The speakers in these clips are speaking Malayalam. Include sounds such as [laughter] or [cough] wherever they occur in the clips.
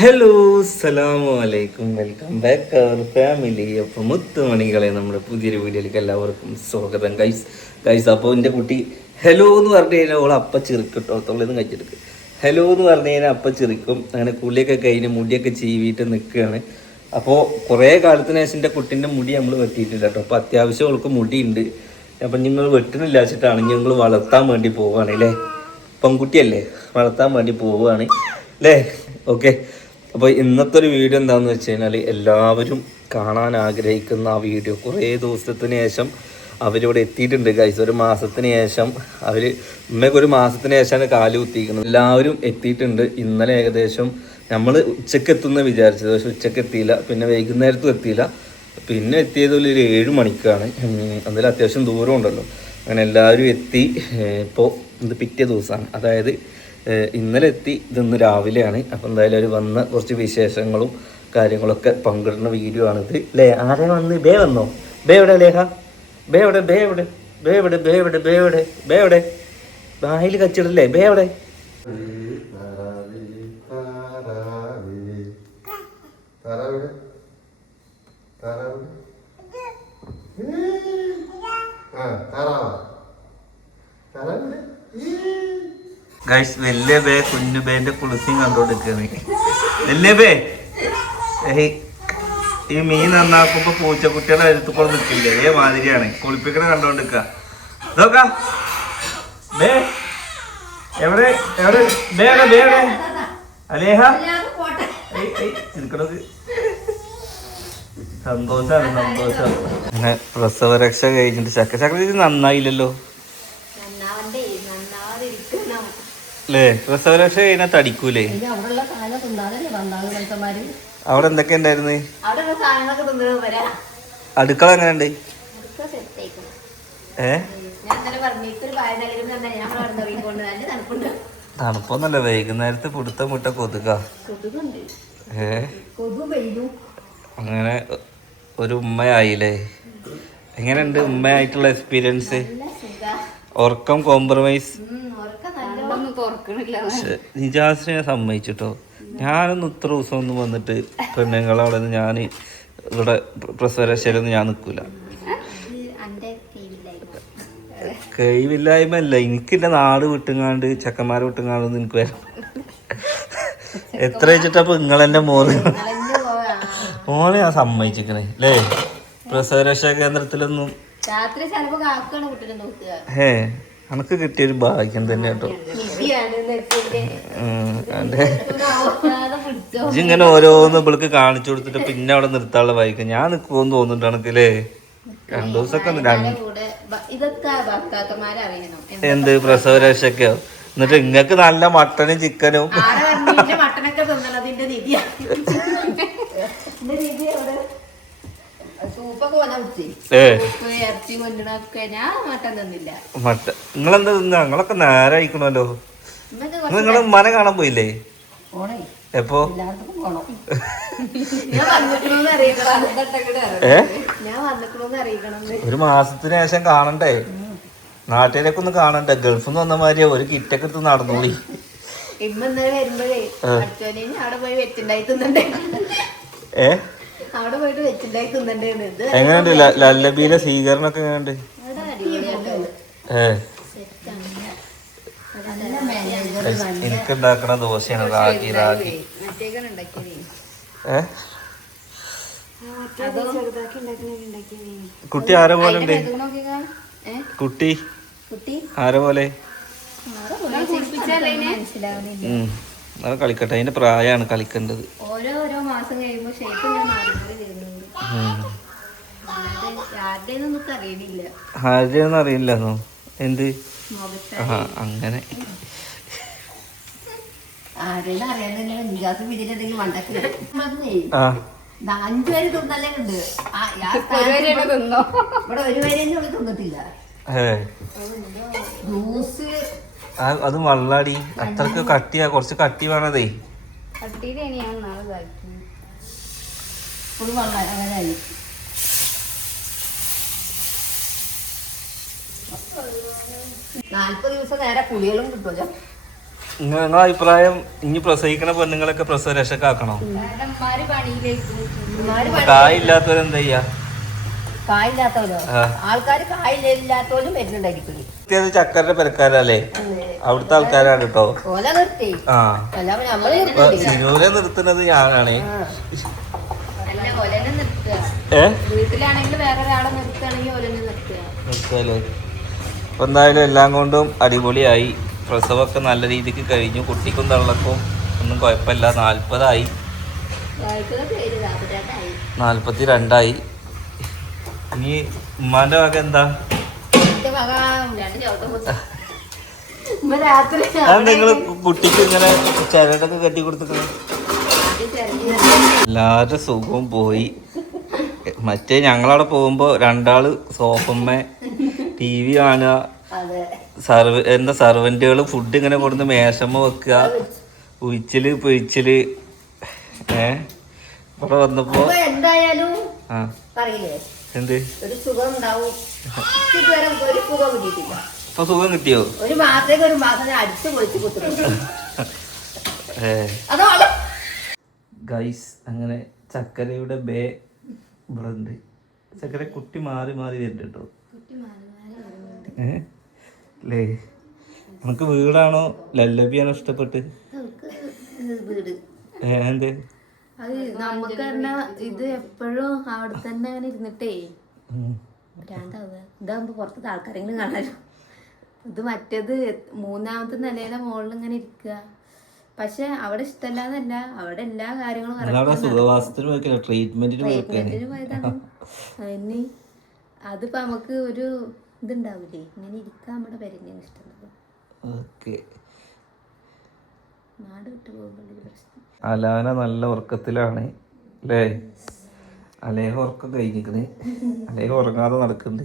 ഹലോ സലാമു അലൈക്കും വെൽക്കം ബാക്ക് അവർ ഫാമിലി അപ്പോൾ മുത്തുമണികളെ നമ്മുടെ പുതിയൊരു വീഡിയോയിലേക്ക് എല്ലാവർക്കും സ്വാഗതം. ഗൈസ് ഗൈസ് അപ്പോൾ എന്റെ കുട്ടി ഹലോ എന്ന് പറഞ്ഞു കഴിഞ്ഞാൽ അവൾ അപ്പ ചിരിക്കട്ടോ തൊള്ളേന്ന് കഴിച്ചെടുക്കും. ഹലോ എന്ന് പറഞ്ഞു കഴിഞ്ഞാൽ അപ്പ ചിരിക്കും അങ്ങനെ കുളിയൊക്കെ കഴിഞ്ഞ് മുടിയൊക്കെ ചീവിയിട്ട് നിൽക്കുകയാണ് അപ്പോൾ കുറേ കാലത്തിന് ശേഷം എന്റെ കുട്ടീന്റെ മുടി നമ്മൾ വെട്ടിയിട്ടില്ല കേട്ടോ അപ്പോൾ അത്യാവശ്യം അവൾക്ക് മുടിയുണ്ട്. അപ്പം നിങ്ങൾ വെട്ടണില്ല വെച്ചിട്ടാണ് ഞങ്ങൾ വളർത്താൻ വേണ്ടി പോവുകയാണ് അല്ലേ? പെൺകുട്ടിയല്ലേ വളർത്താൻ വേണ്ടി പോവുകയാണ് അല്ലേ? ഓക്കെ അപ്പോൾ ഇന്നത്തെ ഒരു വീഡിയോ എന്താണെന്ന് വെച്ച് കഴിഞ്ഞാൽ എല്ലാവരും കാണാൻ ആഗ്രഹിക്കുന്ന ആ വീഡിയോ. കുറേ ദിവസത്തിന് ശേഷം അവരിവിടെ എത്തിയിട്ടുണ്ട് ഗൈസ് ഒരു മാസത്തിന് ശേഷം അവർ ഉമ്മയ്ക്ക് ഒരു മാസത്തിന് ശേഷമാണ് കാൽ കുത്തിയിരിക്കുന്നത്. എല്ലാവരും എത്തിയിട്ടുണ്ട്. ഇന്നലെ ഏകദേശം നമ്മൾ ഉച്ചയ്ക്ക് എത്തുന്ന വിചാരിച്ചത്. പക്ഷെ ഉച്ചയ്ക്ക് എത്തിയില്ല പിന്നെ വൈകുന്നേരത്തും എത്തിയില്ല. പിന്നെ എത്തിയത് ഒരു ഏഴ് മണിക്കാണ്. അതിൽ അത്യാവശ്യം ദൂരം ഉണ്ടല്ലോ അങ്ങനെ എല്ലാവരും എത്തി. ഇപ്പോൾ ഇത് പിറ്റേ ദിവസമാണ്. അതായത് ഇന്നലെ എത്തി. ഇതൊന്ന് രാവിലെയാണ്. അപ്പം എന്തായാലും അവർ വന്ന കുറച്ച് വിശേഷങ്ങളും കാര്യങ്ങളൊക്കെ പങ്കിടുന്ന വീഡിയോ ആണിത്. അല്ലേ ആരെ വന്ന്? ബേ വന്നോ? ബേ എവിടെ ലേഹ ബേ എവിടെ ബേ എവിടെ? ബേ എവിടെ ബേ എവിടെ ബേ എവിടെ ബേ എവിടെ? വായിൽ കച്ചിടല്ലേ? ബേ എവിടെ? ആ താറാവ. താറാവിടെ ഗൈസ് വലിയ ബേ കുഞ്ഞു ബേന്റെ കുളിസിയും കണ്ടോണ്ടിരിക്കുകയാണ് വലിയ ബേ ഈ മീൻ നന്നാക്കുമ്പോ പൂച്ചക്കുട്ടികളെ അടുത്തുമ്പോൾ നിൽക്കില്ല? ഏ മാതിരിയാണ്. കുളിപ്പിക്കണ കണ്ടോണ്ടിക്ക നോക്കാം. ബേ എവിടെ എവിടെ? ബേ ബേ അലേഹ. സന്തോഷാണ് സന്തോഷം. അങ്ങനെ പ്രസവരക്ഷ കഴിഞ്ഞിട്ട് ചക്ക ചക്ര നന്നായില്ലല്ലോ. അല്ലേ പ്രസവരക്ഷ കഴിഞ്ഞാൽ തടിക്കൂലേ? അവിടെ എന്തൊക്കെ ഉണ്ടായിരുന്നു? അടുക്കള ആയിക്കണം ഏ? തണുപ്പൊന്നല്ല വൈകുന്നേരത്ത് പിടുത്തം മുട്ട കൊതുക. ഏ? അങ്ങനെ ഒരു ഉമ്മയായില്ലേ? എങ്ങനെയുണ്ട് ഉമ്മയായിട്ടുള്ള എക്സ്പീരിയൻസ് ഉറക്കം കോംപ്രമൈസ് നിജാസിനെ സമ്മതിച്ചിട്ടോ. ഞാനൊന്നും ഇത്ര ദിവസം ഒന്നും വന്നിട്ട് പെണ്ണുങ്ങളവിടെ നിന്ന് ഞാൻ ഇവിടെ പ്രസവരക്ഷയിലൊന്നും ഞാൻ നിൽക്കൂല കഴിവില്ലായ്മ അല്ല എനിക്കില്ല നാട് വിട്ടുങ്ങാണ്ട് ചക്കന്മാരെ വിട്ടുങ്ങാണ്ടൊന്നും എനിക്ക് വരാം എത്ര വെച്ചിട്ടപ്പോ നിങ്ങളെന്നെ മോന് മോനെ ഞാൻ സമ്മതിച്ചിക്കണേ അല്ലേ പ്രസവരക്ഷാ കേന്ദ്രത്തിലൊന്നും ഏ അനക്ക് കിട്ടിയൊരു ഭാഗ്യം തന്നെ കേട്ടോ. ഇങ്ങനെ ഓരോന്ന് ഇവൾക്ക് കാണിച്ചു കൊടുത്തിട്ട് പിന്നെ അവിടെ നിർത്താനുള്ള വായിക്കും ഞാൻ നിൽക്കുമെന്ന് തോന്നുന്നുണ്ട് എനക്കല്ലേ രണ്ടു ദിവസമൊക്കെ എന്ത്? രണ്ട് രക്ഷക്കോ എന്നിട്ട് ഇങ്ങക്ക് നല്ല മട്ടനും ചിക്കനും. മട്ടൻ മട്ട നിങ്ങളെന്താ തിന്നാ? നിങ്ങളൊക്കെ നേരെ അയക്കണല്ലോ നിങ്ങൾ മന കാണാൻ പോയില്ലേ? എപ്പോ? [laughs] ഒരു മാസത്തിന് ശേഷം കാണണ്ടേ? നാട്ടിലേക്ക് ഒന്ന് കാണണ്ടേ? ഗൾഫിൽ നിന്ന് വന്ന മാതിരി ഒരു കിറ്റൊക്കെ എടുത്ത് നടന്നോളി. എങ്ങനെയുണ്ട് ലല്ലബീലെ സ്വീകരണം ഒക്കെ എങ്ങനെയുണ്ട് പോയി വെച്ചുണ്ടായി തിന്നണ്ടേ ഏ അവിടെ പോയിട്ട് വെച്ചുണ്ടായി തിന്നണ്ടേന്ന് ഇത് എങ്ങനെയുണ്ട് ല- ലല്ലബിയിലെ സ്വീകരണമൊക്കെ എങ്ങനെയുണ്ട് അവിടെ അടിപൊളിയാട്ടോ ഏ നല്ല മാനേജർ എനിക്ക് ഉണ്ടാക്കണ ദോശയാണ് റാഗി റാഗി. കുട്ടി ആരെ പോലെ ഉണ്ട്? കുട്ടി. കുട്ടി? ആരെ പോലെ? അത് കളിക്കട്ടെ അതിന്റെ പ്രായമാണ് കളിക്കേണ്ടത്. ഓരോ ഓരോ മാസം കഴിയുമ്പോൾ ഷേപ്പ് മാറി മാറി വരുന്നുണ്ട്. അറിയില്ലെന്നോ എന്ത്? ആ അങ്ങനെ. ആരെയും തിന്നല്ലേ ഉണ്ട്. ഇവിടെ ഒരു തിന്നിട്ടില്ല. ജ്യൂസ്. അത് വള്ളാടി. അത്രയ്ക്ക് കട്ടിയാ കുറച്ച് കട്ടി വേണതേ. നാല്പത് ദിവസം നേരെ പുളികളും കിട്ടുമല്ലോ. നിങ്ങളെ അഭിപ്രായം ഇനി പ്രസവിക്കണ പെണ്ണുങ്ങളൊക്കെ പ്രസവ രക്ഷക്കാക്കണോ? കായില്ലാത്തവരെന്താ ചെയ്യാ കായില്ലാത്തവരോ? ആ. ആൾക്കാര് കായില്ലാത്തവരും വരുന്നുണ്ടായിരിക്കും. ഇത് ചക്കരന്റെ പെരക്കാരല്ലേ? അവിടുത്തെ ആൾക്കാരാണ് കേട്ടോ ആ. സിനുവിനെ നിർത്തുന്നത് ഞാനാണ്. ഏ? നിർത്തിയാലേ അപ്പൊ എന്തായാലും എല്ലാം കൊണ്ടും അടിപൊളിയായി. പ്രസവമൊക്കെ നല്ല രീതിക്ക് കഴിഞ്ഞു. കുട്ടിക്കും തള്ളക്കും ഒന്നും കുഴപ്പമില്ല. നാൽപ്പതായി. നാൽപ്പത്തി രണ്ടായി ഇനി ഉമ്മാന്റെ വക എന്താ? നിങ്ങൾ കുട്ടിക്ക് ഇങ്ങനെ ചിരടൊക്കെ കെട്ടി കൊടുത്തിക്കണം എല്ലാവരുടെ സുഖവും പോയി. മറ്റേ ഞങ്ങളവിടെ പോകുമ്പോ രണ്ടാൾ സോഫമ്മ ടി വി കാണുക സർവ എന്താ സർവന്റുകൾ ഫുഡ് ഇങ്ങനെ കൊടുന്ന് മേശമ്മ വെക്കുക ഉയിച്ചിൽ പൊയിച്ചിൽ ഏ? ഇവിടെ വന്നപ്പോ എന്തായാലും എന്ത്? ഒരു സുഖം ഉണ്ടാവും. ഇതുവരെ ഒരു സുഖം കിട്ടിയിട്ടില്ല. ഇപ്പൊ സുഖം കിട്ടിയോ? ഒരു മാസത്തേക്ക് ഒരു മാസം അടിച്ചു പൊളിച്ച് കുത്തുന്നു ഗൈസ് അങ്ങനെ ചക്കരയുടെ ബേ ഇവിടെ ഉണ്ട് ചക്കര കുട്ടി. മാറി മാറി വരുന്നുണ്ട്. കേട്ടോ ഏ? അല്ലേ നമുക്ക് വീടാണോ? ലല്ലബിയാണോ ഇഷ്ടപ്പെട്ട്? എന്ത്? നമുക്ക് പറഞ്ഞാ ഇത് എപ്പോഴും അവിടെ തന്നെ അങ്ങനെ ഇരുന്നിട്ടേ. ഭ്രാന്താവുക. ഇതാകുമ്പോ പുറത്തത്തെ ആൾക്കാരെങ്കിലും കാണാലോ. ഇത് മറ്റേത് മൂന്നാമത്തെ നിലയിലെ മുകളിൽ ഇങ്ങനെ ഇരിക്കുക. പക്ഷെ അവിടെ ഇഷ്ടമല്ലാന്നല്ല. അവിടെ എല്ലാ കാര്യങ്ങളും ട്രീറ്റ്മെന്റിന് പോയതാണ്. [laughs] അതിപ്പോ നമുക്ക് ഒരു ഇതുണ്ടാവില്ലേ ഇങ്ങനെ ഇരിക്കാൻ നമ്മുടെ പരിജ്ഞാനം ഇഷ്ടം ഓക്കെ. നാട് വിട്ടു പോകുമ്പോൾ പ്രശ്നം. അലാന നല്ല ഉറക്കത്തിലാണ് അല്ലേ? അലേഹ ഉറക്കം കഴിഞ്ഞിക്കണ് അലേഹ ഉറങ്ങാതെ നടക്കുന്നുണ്ട്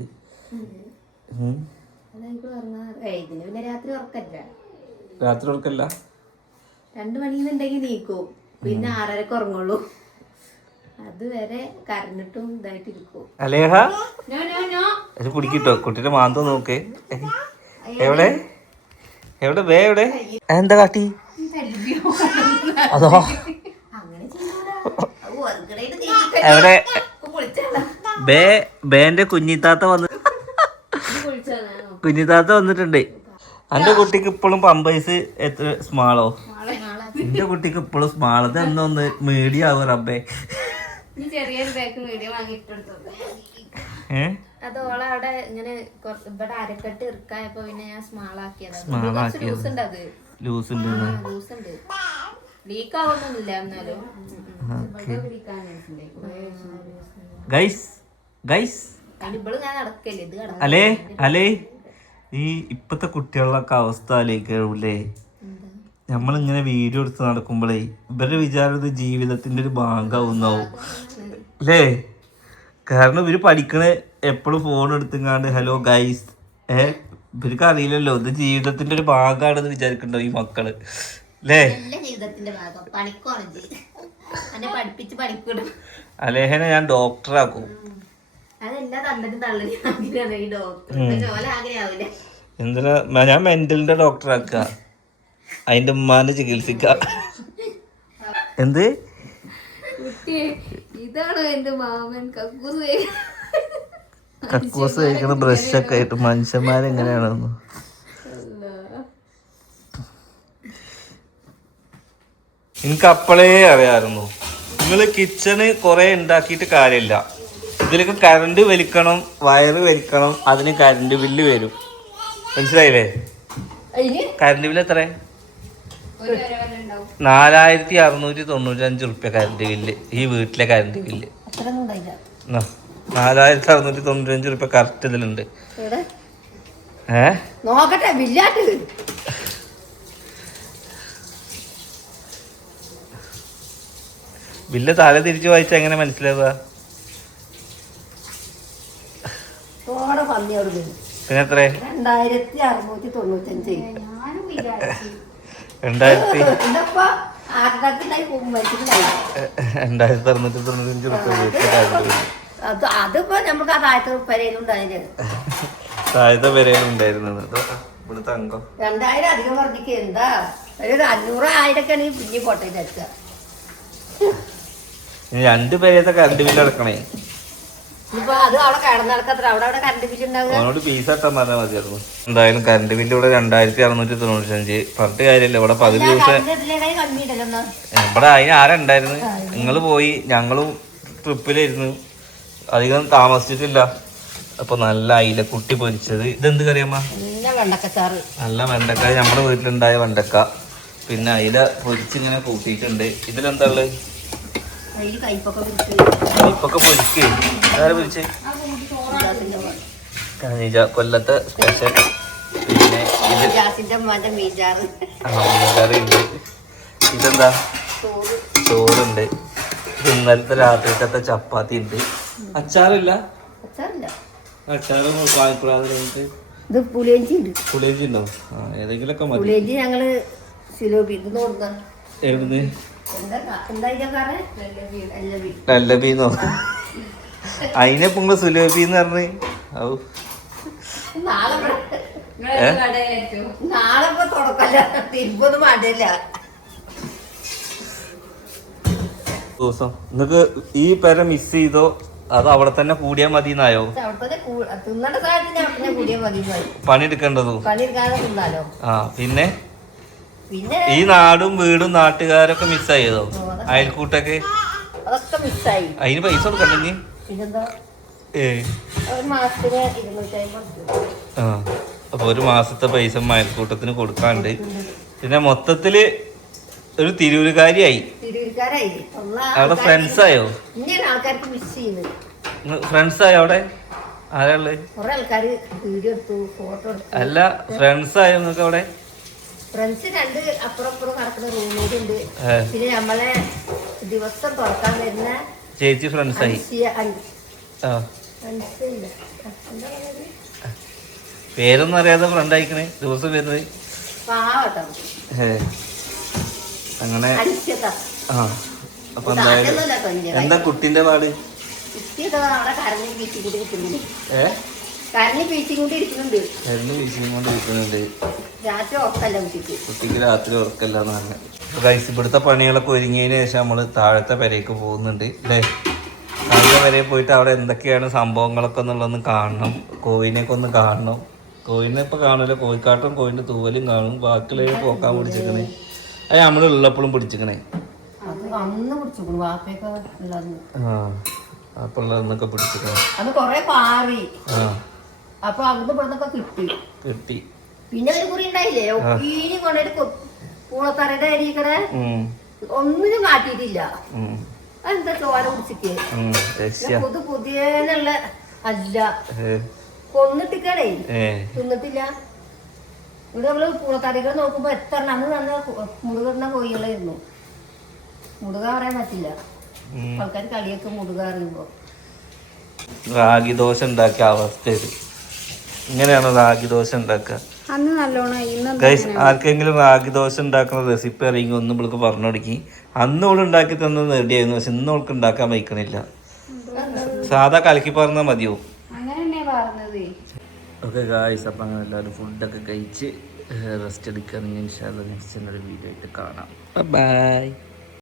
ഇതിന് പിന്നെ രാത്രി ഉറക്കല്ല. രാത്രി ഉറക്കല്ല? രണ്ടു മണിന്നുണ്ടെങ്കിൽ നീക്കും. പിന്നെ ആറരക്ക് ഉറങ്ങുള്ളൂ. അതുവരെ കരഞ്ഞിട്ടും ഇതായിട്ട് ഇരിക്കും അലേഹ അത് കുടിക്കിട്ടോ കുട്ടിയുടെ മാന്തോ നോക്കേ. എവിടെ? എവിടെ? വേ എവിടെ? എന്താ കാട്ടി? അതോ? എവിടെ? ബേ ബേന്റെ കുഞ്ഞിത്താത്ത വന്ന് കുഞ്ഞിത്താത്ത വന്നിട്ടുണ്ട്. എന്റെ കുട്ടിക്ക് ഇപ്പോഴും പമ്പൈസ് എത്ര സ്മാളോ എന്റെ കുട്ടിക്ക് ഇപ്പോഴും സ്മാളത് എന്നൊന്ന് മീഡിയ ആവും റബ്ബേ? ചെറിയൊരു ബാഗ് വീഡിയോ അത് ഓളെ അവിടെ ഇങ്ങനെ കൊറ- ഇവിടെ അരക്കെട്ട് ഇറുക്കായപ്പോ പിന്നെ ഞാൻ സ്മാൾ ആക്കിയതാണ് ലൂസ് ഉണ്ട് അത് ലൂസ് ഉണ്ട് ലൂസ് ഉണ്ട്. ലീക്ക് ആവുന്നൊന്നുമില്ല എന്നാലും. ഗൈസ് ഗൈസ് അതിന് ഇവൾ ഞാൻ നടക്കല്ലേ? ഇത് കട അലേ അലേ. ഈ ഇപ്പത്തെ കുട്ടികളുടെ അവസ്ഥ അല്ലേ ആലോചിക്കല്ലേ നമ്മളിങ്ങനെ വീഡിയോ എടുത്ത് നടക്കുമ്പോഴേ ഇവരുടെ വിചാരം ഇത് ജീവിതത്തിന്റെ ഒരു ഭാഗമാവുന്നാവും. അല്ലേ? കാരണം ഇവർ പഠിക്കണ എപ്പോഴും ഫോൺ എടുത്തുങ്ങാണ്ട് ഹലോ ഗൈസ് ഏ ഇവർക്ക് അറിയില്ലല്ലോ ഇത് ജീവിതത്തിന്റെ ഒരു ഭാഗമാണെന്ന് വിചാരിക്കണ്ടോ ഈ മക്കൾ? അല്ലേ? അലേഹന ഞാൻ ഡോക്ടറാക്കും എന്തിനാ? ഞാൻ മെന്റലിന്റെ ഡോക്ടറാക്ക അതിന്റെ ഉമ്മാനെ ചികിത്സിക്ക. എന്ത്? ഇതാണോ എന്റെ മാമൻ കക്കൂസ് കക്കൂസ് കഴിക്കുന്ന ബ്രഷൊക്കെ ആയിട്ട് മനുഷ്യന്മാരെങ്ങനെയാണെന്ന്. എനിക്ക് അപ്പോഴേ അറിയാമായിരുന്നു. നിങ്ങൾ കിച്ചണ് കുറെ ഉണ്ടാക്കിയിട്ട് കാര്യമില്ല. ഇതിലേക്ക് കറണ്ട് വലിക്കണം വയറ് വലിക്കണം അതിന് കറണ്ട് ബില്ല് വരും. മനസ്സിലായില്ലേ? കറണ്ട് ബില്ല് എത്ര നാലായിരത്തി അറുന്നൂറ്റി തൊണ്ണൂറ്റഞ്ച് റുപ്യ കറണ്ട് ബില്ല് ഈ വീട്ടിലെ കറണ്ട് ബില്ല് നാലായിരത്തി അറുന്നൂറ്റി തൊണ്ണൂറ്റഞ്ച് റുപ്യ കറക്റ്റ് ഇതിലുണ്ട് ഏ? നോക്കട്ടെ ബില്ല് തല തിരിച്ചു വായിച്ച എങ്ങനെ മനസ്സിലാവുക? പിന്നെ എത്ര രണ്ടായിരത്തി അറുന്നൂറ്റി തൊണ്ണൂറ്റഞ്ച് രണ്ടായിരത്തി രണ്ടായിരത്തി അറുന്നൂറ്റി തൊണ്ണൂറ്റഞ്ച് റുപ്യ അതിപ്പോ നമുക്ക് ആ താഴത്തെ പെരയിലുണ്ടായത് താഴത്തെ വരെയാണ് ഉണ്ടായിരുന്നത്. ഇവിടുത്തെ അംഗം? രണ്ടായിരം അധികം വർദ്ധിക്കുക എന്താ? ഒരു അഞ്ഞൂറ് ആയിരൊക്കെ ആണെങ്കിൽ പിന്നെ പോട്ടേ രണ്ട് പേരത്തെ കറണ്ട് ബില്ല് അടക്കണേ. അവനോട് പീസ് ഇട്ടാൻ പറഞ്ഞാൽ മതിയായിരുന്നു. എന്തായാലും കറണ്ട് ബില്ല് ഇവിടെ രണ്ടായിരത്തി അറുന്നൂറ്റി തൊണ്ണൂറ്റഞ്ച് പറഞ്ഞിട്ട് കാര്യമില്ല. ഇവിടെ പകുതി ദിവസം ഇവിടെ അതിന് ആരുണ്ടായിരുന്നു? നിങ്ങൾ പോയി. ഞങ്ങളും ട്രിപ്പിലായിരുന്നു. അധികം താമസിച്ചിട്ടില്ല. അപ്പൊ നല്ല അയില കുട്ടി പൊരിച്ചത്. ഇതെന്ത് കറിയമ്മ? നല്ല വെണ്ടക്ക നമ്മുടെ വീട്ടിലുണ്ടായ വെണ്ടക്ക. പിന്നെ അയില പൊരിച്ചിങ്ങനെ കൂട്ടിയിട്ടുണ്ട്. ഇതിലെന്താ ഉള്ളത്? ഇപ്പൊക്കെ പൊരിക്ക്. ആരെ പൊരിച്ചേ? കനീജ കൊല്ലത്തെ സ്പെഷ്യൽ പിന്നെ ഇത് ഗ്യാസിന്റെ മറ്റേ മീൻചാറ്. ആ, മീൻകറി ഉണ്ട് ഇതെന്താ? ചോറ് ചോറുണ്ട് ഇന്നലത്തെ രാത്രിക്കത്തെ ചപ്പാത്തി ഉണ്ട് അച്ചാറില്ല. അച്ചാറ് വാങ്ങിക്കൂടാതെ ഇത് പുളിയഞ്ചി ഉണ്ട് പുളിയഞ്ചി ഉണ്ടോ ഏതെങ്കിലുമൊക്കെ മതി. പുളിയഞ്ചി ഞങ്ങൾ സിലോബിന്ന് എവിടുന്ന്? ലല്ലബീന്നോ അതിനെ പൊങ്ക സുലോബി എന്ന് പറഞ്ഞ്. ഔ. നാളെ തുടക്കല്ല ദിവസം. നിങ്ങക്ക് ഈ പേരെ മിസ് ചെയ്തോ? അത് അവിടെ തന്നെ കൂടിയാ മതി എന്നായോ. പണിയെടുക്കേണ്ടതോ? ആ പിന്നെ? ഈ നാടും വീടും നാട്ടുകാരൊക്കെ മിസ്സായതോ? അയൽക്കൂട്ടൊക്കെ? അതൊക്കെ മിസ്സായി. അതിന് പൈസ കൊടുക്കണ്ടെങ്കിൽ അപ്പൊ ഒരു മാസത്തെ പൈസ അയൽക്കൂട്ടത്തിന് കൊടുക്കാണ്ട്. പിന്നെ മൊത്തത്തിൽ ഒരു തിരൂരുകാരിയായി. അവിടെ ഫ്രണ്ട്സായോ? ആയോ ആൾക്കാർക്ക് മിസ് ചെയ്യുന്നു. ഫ്രണ്ട്സ് ആയോ അവിടെ? ആരാൾ അല്ല ഫ്രണ്ട്സായോ നിങ്ങൾക്ക് അവിടെ? ഫ്രണ്ട്സ് രണ്ട് അപ്പുറം അപ്പുറം നടക്കുന്ന റൂമിലുണ്ട് ഉണ്ട്. പിന്നെ നമ്മളെ ദിവസം തുറക്കാൻ വരുന്ന ചേച്ചി ഫ്രണ്ട്സ് ആയി. പേരൊന്നും അറിയാതെ ഫ്രണ്ട് അയക്കണേ ദിവസം വരുന്നത്. അങ്ങനെ. ആ. അപ്പൊ എന്തായാലും. എന്താ കുട്ടിന്റെ പാട്? കുട്ടിയൊക്കെ കുട്ടിക്ക്. രാത്രി ഉറക്കല്ല എന്ന് പറഞ്ഞു ഗൈസ് ഇവിടുത്തെ പണികളൊക്കെ ഒരുങ്ങിയതിന് ശേഷം നമ്മൾ താഴത്തെ പെരയ്ക്ക് പോകുന്നുണ്ട് അല്ലേ താഴത്തെ പെരയിൽ പോയിട്ട് അവിടെ എന്തൊക്കെയാണ് സംഭവങ്ങളൊക്കെ എന്നുള്ളതൊന്ന് കാണണം. കോവിനെയൊക്കെ ഒന്ന് കാണണം. കോയിനെ ഇപ്പൊ കാണില്ല കോഴിക്കാട്ടും കോയിന്റെ തൂവലും കാണും. ബാക്കിയുള്ള പോക്കാൻ പിടിച്ചിക്കണേ അത് നമ്മൾ ഉള്ളപ്പോഴും പിടിച്ചിരിക്കണേ. ആ അപ്പോൾ ഉള്ളതെന്നൊക്കെ പാറി. ആ. അപ്പൊ അവിടുന്ന് ഇവിടുന്നൊക്കെ കിട്ടി. കിട്ടി. പിന്നെ ഒരു കുറി ഉണ്ടായില്ലേ? ഒക്കീനും കൊണ്ടുപോയിട്ട് പൂളത്തറയുടെ അരിക്കടെ ഒന്നിനും മാറ്റിയിട്ടില്ല എന്താ ചോര കുടിച്ചിട്ട്? പുതു പുതിയനുള്ള അല്ല. കൊന്നിട്ടിക്കണേ. തിന്നിട്ടില്ല. ഇവിടെ നമ്മൾ പൂളത്തറികൾ നോക്കുമ്പോ എത്ര? അന്ന് നല്ല മുടുകിടുന്ന കോഴികളായിരുന്നു. മുടുക പറയാൻ പറ്റില്ല. ആൾക്കാർ കളിയൊക്കെ മുടുക അറിയുമ്പോ റാഗി ദോശ ഉണ്ടാക്കിയ അവസ്ഥ ഇങ്ങനെയാണ് റാഗി ദോശ ഉണ്ടാക്കുക ഗൈസ് ആർക്കെങ്കിലും റാഗി ദോശ ഉണ്ടാക്കുന്ന റെസിപ്പി അറിയെങ്കിൽ ഒന്ന് ഇവൾക്ക് പറഞ്ഞു കൊടുക്കി. അന്ന് ഓൾ ഉണ്ടാക്കി തന്നത് റെഡിയായിരുന്നു പക്ഷെ ഇന്ന് അവൾക്ക് ഉണ്ടാക്കാൻ വയ്ക്കണില്ല. സാധാ കലക്കി പറഞ്ഞാൽ മതിയോ? ഓക്കെ ഗായ്സ് അപ്പം അങ്ങനെ എല്ലാവരും ഫുഡൊക്കെ കഴിച്ച് റെസ്റ്റ് എടുക്കുകയാണെങ്കിൽ ഇൻഷാല്ല നെക്സ്റ്റ് ഒരു വീഡിയോ ആയിട്ട് കാണാം. ബൈ